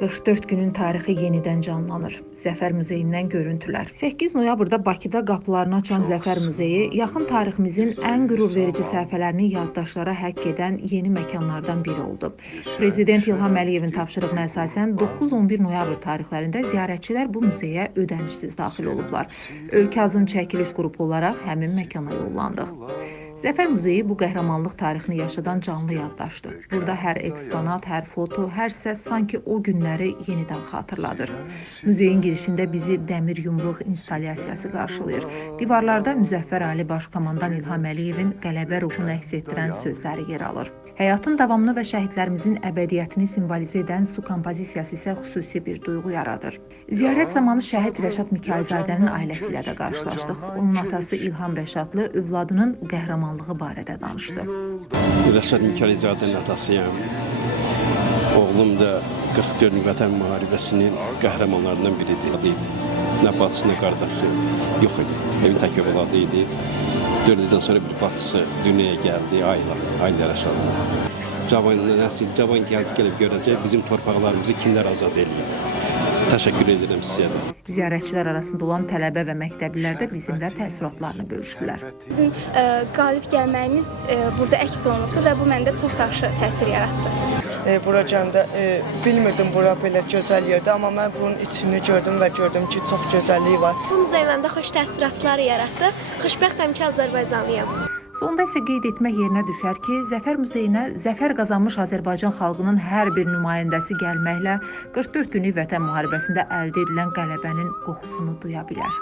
44 günün tarixi yenidən canlanır. Zəfər Muzeyindən görüntülər. 8 noyabrda Bakıda qapılarını açan Zəfər Muzeyi yaxın tariximizin ən qürurverici səhifələrini yaddaşlara həkk edən yeni məkanlardan biri oldu. Prezident İlham Əliyevin tapşırığına əsasən 9-11 noyabr tarixlərində ziyarətçilər bu muzeyə ödənişsiz daxil olublar. Ölkə azın çəkiliş qrupu olaraq həmin məkana yollandıq. Zəfər Muzeyi bu qəhrəmanlıq tarixini yaşadan canlı yaddaşdır. Burada hər eksponat, hər foto, hər səs sanki o günləri yenidən xatırladır. Muzeyin girişində bizi dəmir yumruq installyasiyası qarşılayır. Divarlarda Müzəffər Ali Baş Komandan İlham Əliyevin qələbə ruhunu əks etdirən sözləri yer alır. Həyatın davamını və şəhidlərimizin əbədiyyətini simvolizə edən su kompozisiyası isə xüsusi bir duyğu yaradır. Ziyarət zamanı şəhid Rəşad Mikailzadənin ailəsi ilə də qarşılaşdıq. Onun atası İlham Rəşadlı övladının qəhrəmanlığı barədə danışdı. Rəşad Mikailzadənin atasıyam. Oğlum da 44 Vətən müharibəsinin qəhrəmanlarından biridir. Nə bacısı, nə qardaşı yox idi. Evin tək övladı idi. 4 ildən sonra bir bacısı dünyaya gəldi, aylar aşağıda. Cavan nəsil, cavan gəlib görəcək bizim torpaqlarımızı kimlər azad edir. Təşəkkür edirəm sizə də. Ziyarətçilər arasında olan tələbə və məktəblilər də bizimlə təəssüratlarını bölüşdülər. Bizim qalib gəlməyimiz burada əks olunubdur və bu məndə çox yaxşı təsir yaratdı. Bura gəndə bilmirdim bura belə gözəl yerdir, amma mən bunun içini gördüm və gördüm ki, çox gözəlliyi var. Bu muzey məndə xoş təəssüratlar yaratdı. Xoşbəxtəm ki, Azərbaycanlıyam. Sonda isə qeyd etmək yerinə düşər ki, Zəfər Muzeyinə zəfər qazanmış Azərbaycan xalqının hər bir nümayəndəsi gəlməklə 44 günlük Vətən müharibəsində əldə edilən qələbənin qoxusunu duya bilər.